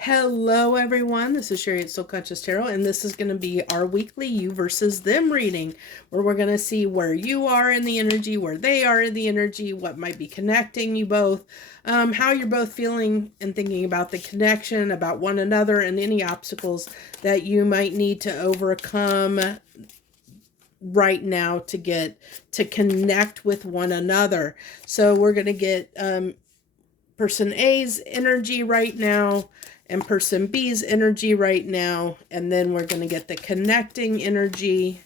Hello, everyone. This is Sherry at Soul Conscious Tarot, and this is going to be our weekly you versus them reading, where we're going to see where you are in the energy, where they are in the energy, what might be connecting you both, how you're both feeling and thinking about the connection, about one another, and any obstacles that you might need to overcome right now to get to connect with one another. So we're going to get person A's energy right now and person B's energy right now. And then we're going to get the connecting energy.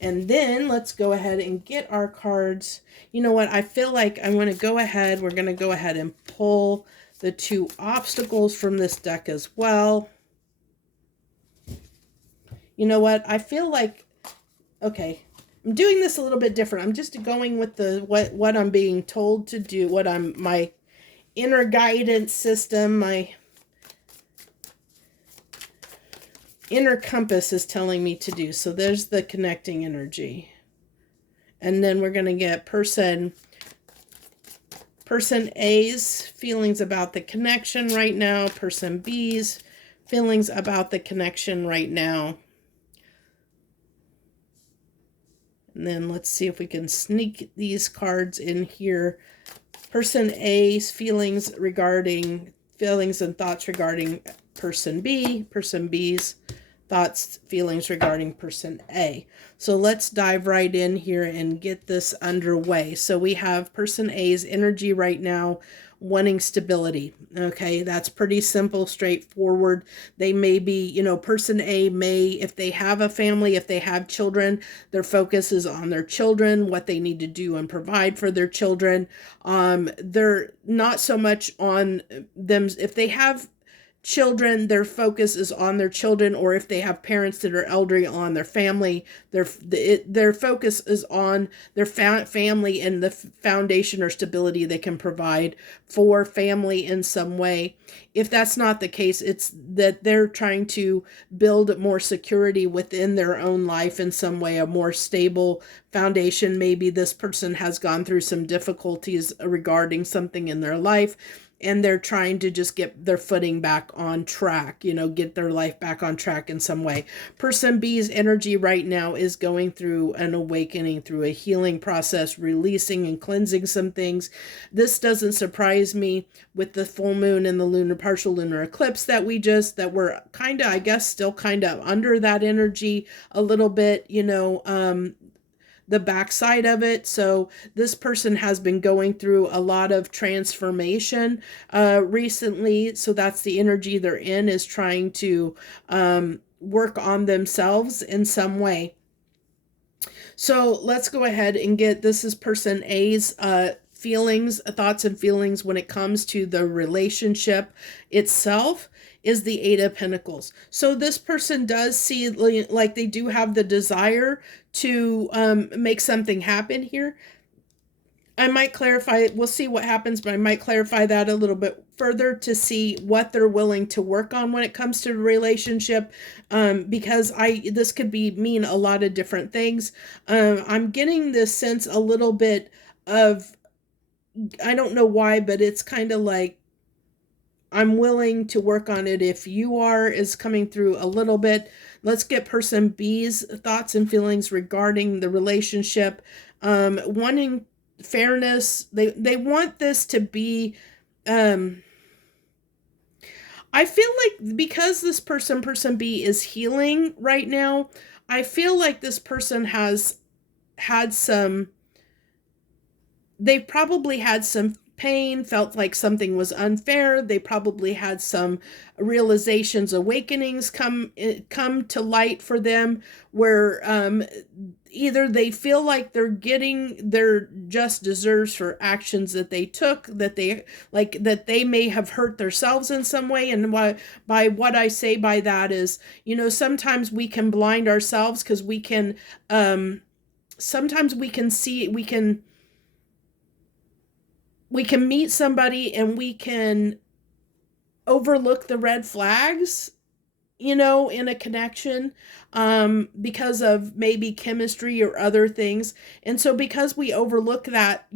And then let's go ahead and get our cards. You know what? I feel like I want to go ahead. We're going to go ahead and pull the two obstacles from this deck as well. You know what? I feel like, okay, I'm doing this a little bit different. I'm just going with the what I'm being told to do, my inner guidance system, my inner compass is telling me to do. So there's the connecting energy. And then we're going to get person A's feelings about the connection right now, person B's feelings about the connection right now. And then let's see if we can sneak these cards in here. Person A's feelings and thoughts regarding person B, person B's thoughts, feelings regarding person A. So let's dive right in here and get this underway. So we have person A's energy right now wanting stability. Okay, that's pretty simple, straightforward. They may be, person A may, if they have a family, if they have children, their focus is on their children, what they need to do and provide for their children. They're not so much on them. If they have children, their focus is on their children, or if they have parents that are elderly, on their family. Their focus is on their family and the foundation or stability they can provide for family in some way. If that's not the case, it's that they're trying to build more security within their own life in some way, a more stable foundation. Maybe this person has gone through some difficulties regarding something in their life, and they're trying to just get their footing back on track, get their life back on track in some way. Person B's energy right now is going through an awakening, through a healing process, releasing and cleansing some things. This doesn't surprise me with the full moon and the partial lunar eclipse that we're kind of, I guess, still kind of under that energy a little bit, the backside of it. So this person has been going through a lot of transformation recently. So that's the energy they're in, is trying to work on themselves in some way. So let's go ahead and this is person A's thoughts and feelings when it comes to the relationship itself, is the Eight of Pentacles. So this person does see like they do have the desire to make something happen here. I might clarify, we'll see what happens, but I might clarify that a little bit further to see what they're willing to work on when it comes to the relationship, because this could mean a lot of different things. I'm getting this sense a little bit of, I don't know why, but it's kind of like, I'm willing to work on it if you are, is coming through a little bit. Let's get person B's thoughts and feelings regarding the relationship. Wanting fairness. They want this to be, I feel like because this person B is healing right now, I feel like this person has had they've probably had some pain, felt like something was unfair. They probably had some realizations, awakenings come to light for them, where either they feel like they're getting their just deserves for actions that they took, that they may have hurt themselves in some way. And by what I say by that is, sometimes we can blind ourselves, because we can sometimes we can meet somebody and we can overlook the red flags, in a connection, because of maybe chemistry or other things. And so because we overlook that,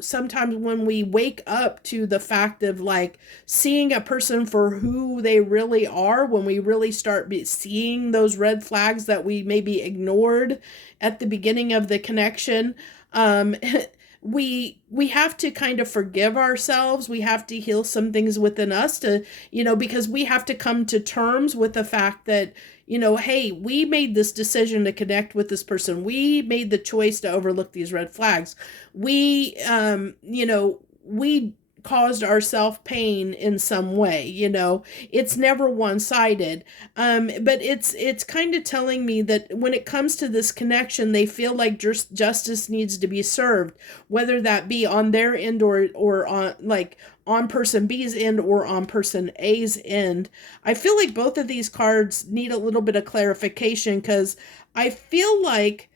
sometimes when we wake up to the fact of like seeing a person for who they really are, when we really start seeing those red flags that we maybe ignored at the beginning of the connection, um, we have to kind of forgive ourselves. We have to heal some things within us to, because we have to come to terms with the fact that, hey, we made this decision to connect with this person. We made the choice to overlook these red flags. We caused ourselves pain in some way. It's never one-sided. But it's kind of telling me that when it comes to this connection, they feel like justice needs to be served, whether that be on their end or on, like, on person B's end or on person A's end. I feel like both of these cards need a little bit of clarification, because I feel like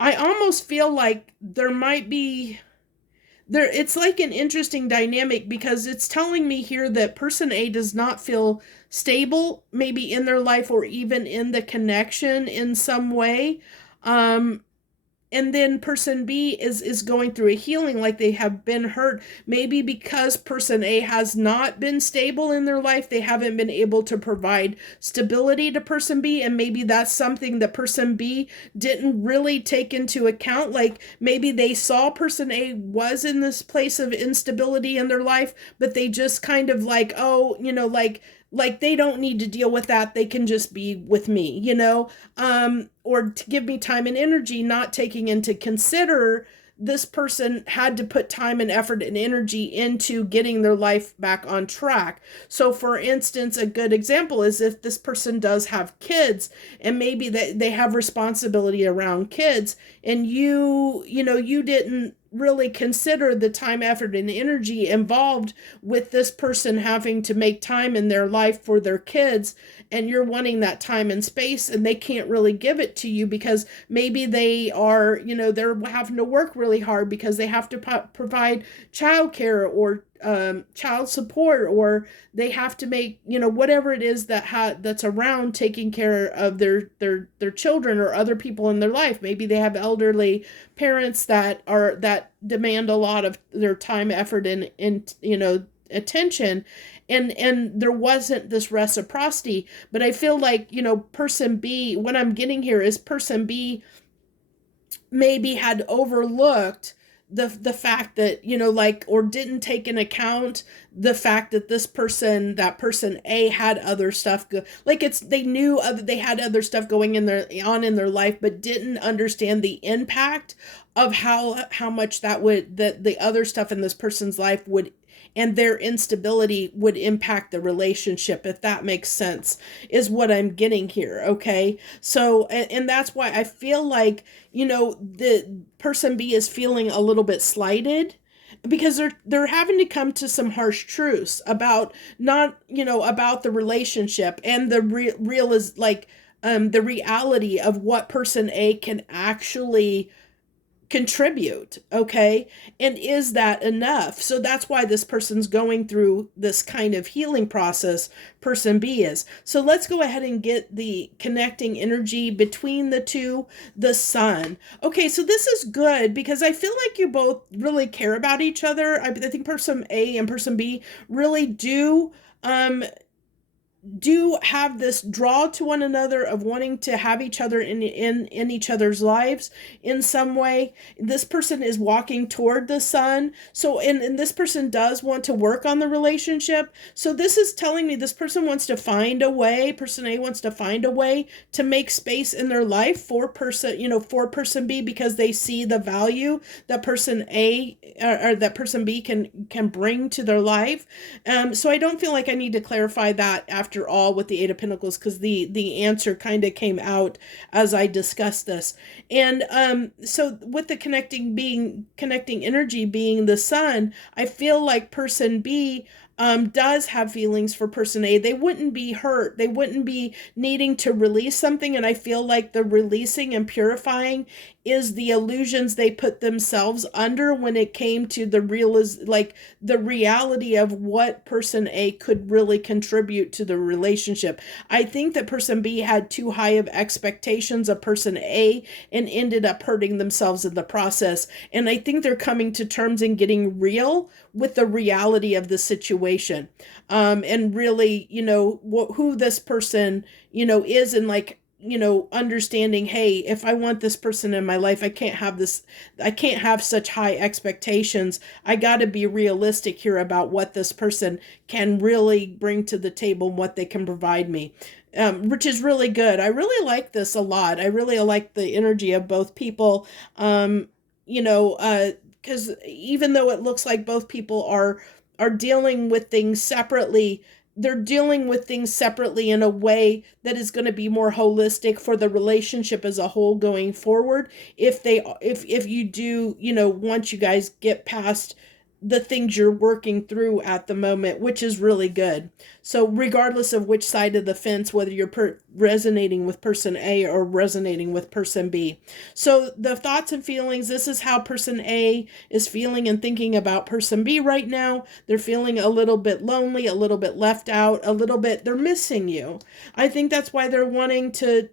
I almost feel like there might be there it's like an interesting dynamic, because it's telling me here that person A does not feel stable maybe in their life or even in the connection in some way. Um and then person B is going through a healing, like they have been hurt, maybe because person A has not been stable in their life. They haven't been able to provide stability to person B, and maybe that's something that person B didn't really take into account. Like maybe they saw person A was in this place of instability in their life, but they just kind of like, oh, like they don't need to deal with that. They can just be with me, or to give me time and energy, not taking into consider this person had to put time and effort and energy into getting their life back on track. So for instance, a good example is if this person does have kids, and maybe they have responsibility around kids, and you didn't really consider the time, effort, and energy involved with this person having to make time in their life for their kids, and you're wanting that time and space, and they can't really give it to you because maybe they are, they're having to work really hard because they have to provide childcare or child support, or they have to make, whatever it is that's around taking care of their children or other people in their life. Maybe they have elderly parents that demand a lot of their time, effort, and attention, and there wasn't this reciprocity. But I feel like, person B, what I'm getting here is person B maybe had overlooked the fact that, like, or didn't take in account the fact that that person A had other stuff they knew they had other stuff going in their life, but didn't understand the impact of how much that the other stuff in this person's life would, and their instability would impact the relationship, if that makes sense, is what I'm getting here. Okay. So, and that's why I feel like, the person B is feeling a little bit slighted, because they're having to come to some harsh truths about not, about the relationship, and the real is like, the reality of what person A can actually contribute. Okay. And is that enough? So that's why this person's going through this kind of healing process, person B is. So let's go ahead and get the connecting energy between the two, the sun. Okay, so this is good because I feel like you both really care about each other. I think person A and person B really do have this draw to one another of wanting to have each other in each other's lives in some way. This person is walking toward the sun. So, and this person does want to work on the relationship. So this is telling me this person wants to find a way, person A wants to find a way to make space in their life for person B, because they see the value that person A or that person B can bring to their life. So I don't feel like I need to clarify that after all with the Eight of Pentacles, because the answer kind of came out as I discussed this. And so with the connecting energy being the sun, I feel like person B does have feelings for person A, they wouldn't be hurt. They wouldn't be needing to release something. And I feel like the releasing and purifying is the illusions they put themselves under when it came to the reality of what person A could really contribute to the relationship. I think that person B had too high of expectations of person A and ended up hurting themselves in the process. And I think they're coming to terms and getting real with the reality of the situation, and really, who this person, is, and like, understanding, hey, if I want this person in my life, I can't have such high expectations. I got to be realistic here about what this person can really bring to the table and what they can provide me. Which is really good. I really like this a lot. I really like the energy of both people. Because even though it looks like both people are dealing with things separately, they're dealing with things separately in a way that is going to be more holistic for the relationship as a whole going forward. If you do, once you guys get past the things you're working through at the moment, which is really good. So regardless of which side of the fence, whether you're resonating with person A or resonating with person B. So the thoughts and feelings, this is how person A is feeling and thinking about person B right now. They're feeling a little bit lonely, a little bit left out, a little bit, they're missing you. I think that's why they're wanting to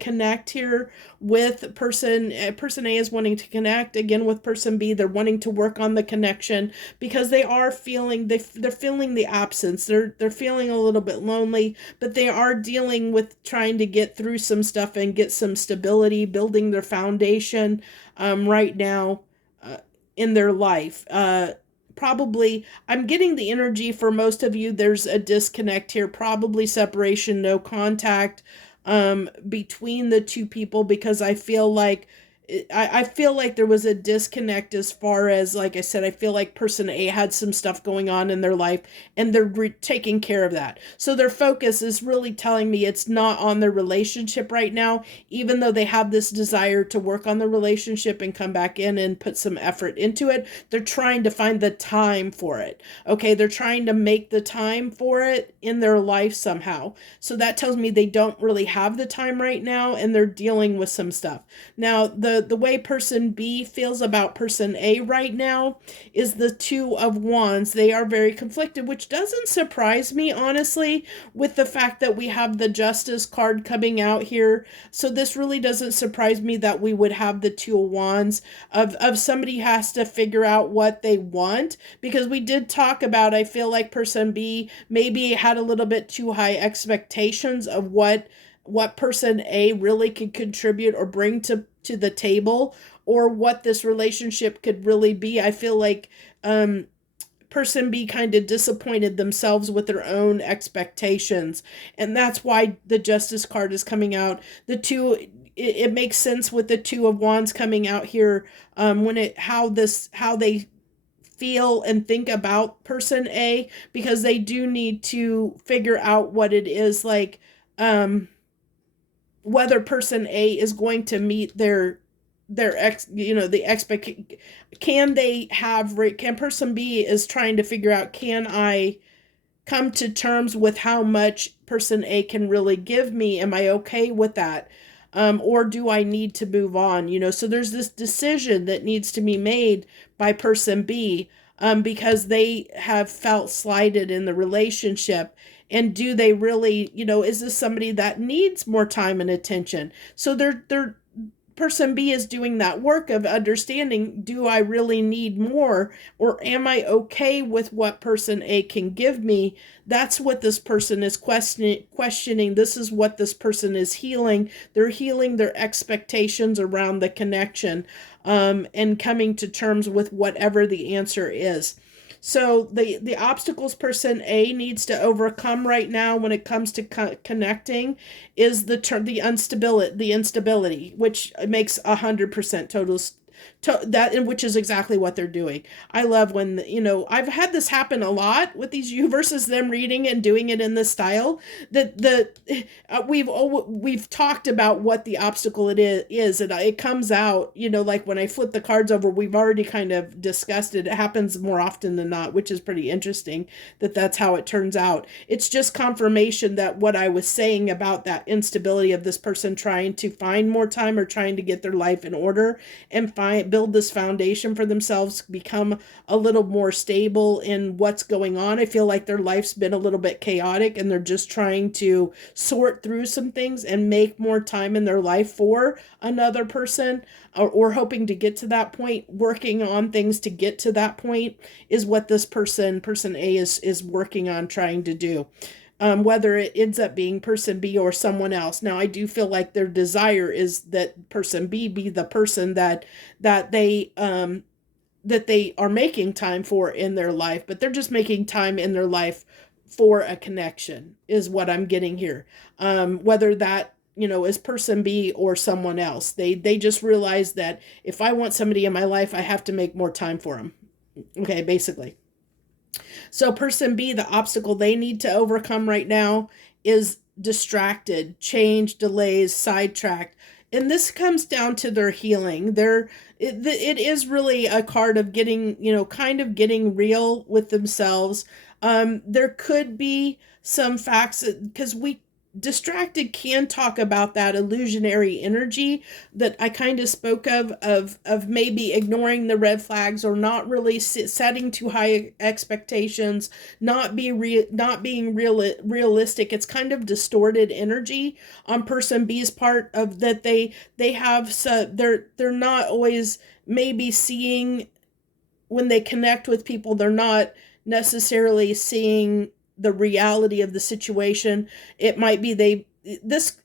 connect here with person A is wanting to connect again with person B. They're wanting to work on the connection because they are feeling they're feeling the absence. They're feeling a little bit lonely, but they are dealing with trying to get through some stuff and get some stability, building their foundation right now in their life. Probably, I'm getting the energy for most of you, there's a disconnect here, probably separation, no contact between the two people, because I feel like there was a disconnect as far as, like I said, I feel like person A had some stuff going on in their life and they're taking care of that. So their focus is really telling me it's not on their relationship right now, even though they have this desire to work on the relationship and come back in and put some effort into it. They're trying to find the time for it. Okay, they're trying to make the time for it in their life somehow. So that tells me they don't really have the time right now and they're dealing with some stuff. Now, the way person B feels about person A right now is the Two of Wands. They are very conflicted, which doesn't surprise me, honestly, with the fact that we have the Justice card coming out here. So this really doesn't surprise me that we would have the Two of Wands of somebody has to figure out what they want, because we did talk about, I feel like person B maybe had a little bit too high expectations of what person A really could contribute or bring to the table, or what this relationship could really be. I feel like person B kind of disappointed themselves with their own expectations, and that's why the Justice card is coming out. It makes sense with the Two of Wands coming out here, how they feel and think about person A, because they do need to figure out what it is, like whether person A is going to meet the expect, can person B is trying to figure out, can I come to terms with how much person A can really give me? Am I okay with that? Or do I need to move on? So there's this decision that needs to be made by person B, because they have felt slighted in the relationship. And do they really, is this somebody that needs more time and attention? So they're person B is doing that work of understanding, do I really need more, or am I okay with what person A can give me? That's what this person is questioning. This is what this person is healing. They're healing their expectations around the connection, and coming to terms with whatever the answer is. So the obstacles person A needs to overcome right now when it comes to connecting is the instability, which makes 100% which is exactly what they're doing. I love when, I've had this happen a lot with these you versus them reading and doing it in this style. That we've talked about what the obstacle it is, and it comes out, like when I flip the cards over, we've already kind of discussed it. It happens more often than not, which is pretty interesting that that's how it turns out. It's just confirmation that what I was saying about that instability of this person trying to find more time or trying to get their life in order and build this foundation for themselves, become a little more stable in what's going on. I feel like their life's been a little bit chaotic and they're just trying to sort through some things and make more time in their life for another person, or hoping to get to that point, working on things to get to that point is what this person A, is working on trying to do. Whether it ends up being person B or someone else. Now, I do feel like their desire is that person B be the person that they are making time for in their life, but they're just making time in their life for a connection is what I'm getting here. Whether that, is person B or someone else. They just realize that if I want somebody in my life, I have to make more time for them. Okay, basically. So person B, the obstacle they need to overcome right now is distracted, change, delays, sidetracked. And this comes down to their healing. It is really a card of getting, kind of getting real with themselves. There could be some facts because distracted can talk about that illusionary energy that I kind of spoke of maybe ignoring the red flags or not really setting too high expectations, not being realistic. It's kind of distorted energy on person B's part of that they have they're not always maybe seeing when they connect with people, they're not necessarily seeing the reality of the situation. It might be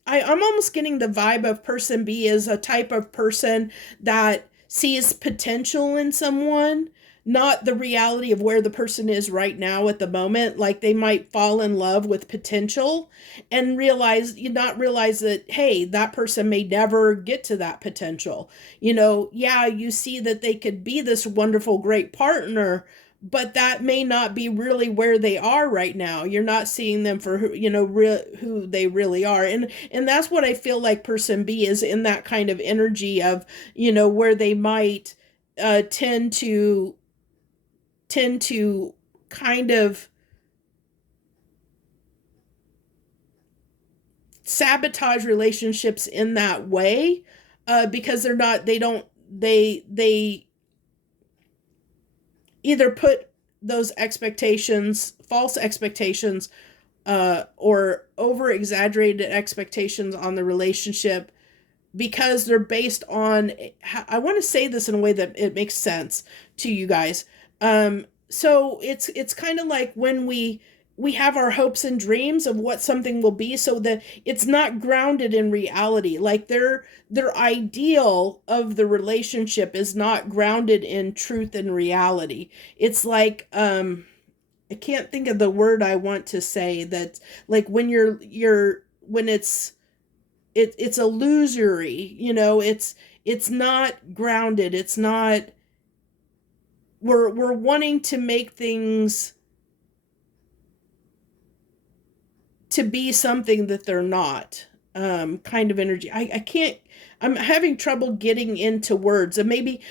I'm almost getting the vibe of person B is a type of person that sees potential in someone, not the reality of where the person is right now at the moment. Like they might fall in love with potential and not realize that, hey, that person may never get to that potential. You see that they could be this wonderful, great partner, but that may not be really where they are right now. You're not seeing them for who they really are, and that's what I feel like person B is in, that kind of energy of where they might tend to kind of sabotage relationships in that way, because they either put those false expectations, or over exaggerated expectations on the relationship because they're based on, I want to say this in a way that it makes sense to you guys. So it's kind of like when we have our hopes and dreams of what something will be, so that it's not grounded in reality. Like their ideal of the relationship is not grounded in truth and reality. It's like, I can't think of the word I want to say, that like when when it's illusory, it's not grounded. It's not, we're wanting to make things to be something that they're not, kind of energy. I'm having trouble getting into words, and maybe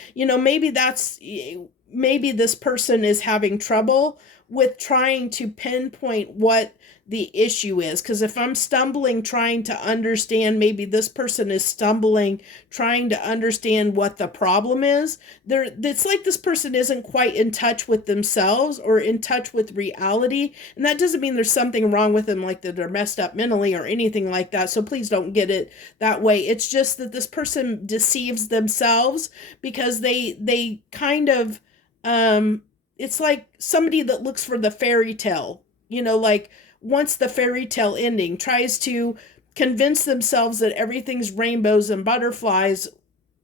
maybe this person is having trouble with trying to pinpoint what the issue is. Because if I'm stumbling trying to understand, maybe this person is stumbling trying to understand what the problem is. It's like this person isn't quite in touch with themselves or in touch with reality. And that doesn't mean there's something wrong with them, like that they're messed up mentally or anything like that. So please don't get it that way. It's just that this person deceives themselves because they kind of, it's like somebody that looks for the fairy tale, like wants the fairy tale ending, tries to convince themselves that everything's rainbows and butterflies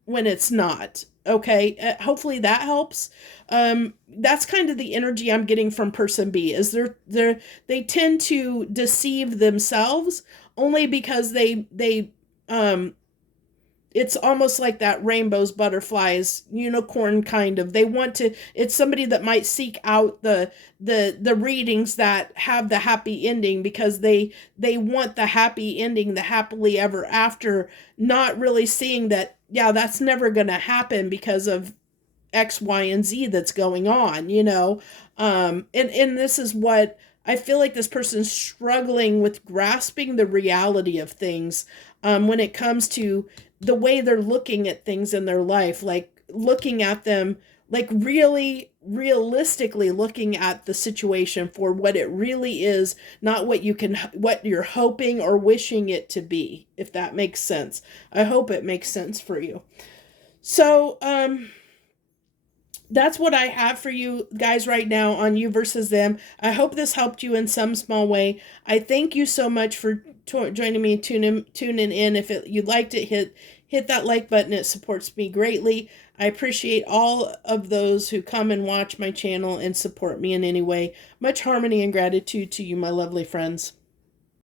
when it's not. Okay, hopefully that helps. That's kind of the energy I'm getting from person B, is they tend to deceive themselves only because they it's almost like that rainbows, butterflies, unicorn kind of. They want to, it's somebody that might seek out the readings that have the happy ending, because they want the happy ending, the happily ever after, not really seeing that, yeah, that's never going to happen because of X, Y, and Z that's going on, and this is what I feel like this person's struggling with, grasping the reality of things, when it comes to the way they're looking at things in their life, like looking at them, like really realistically looking at the situation for what it really is, not what you're hoping or wishing it to be, if that makes sense. I hope it makes sense for you. So, that's what I have for you guys right now on you versus them. I hope this helped you in some small way. I thank you so much for joining me, tuning in. If you'd like to hit that like button, it supports me greatly. I appreciate all of those who come and watch my channel and support me in any way. Much harmony and gratitude to you, my lovely friends.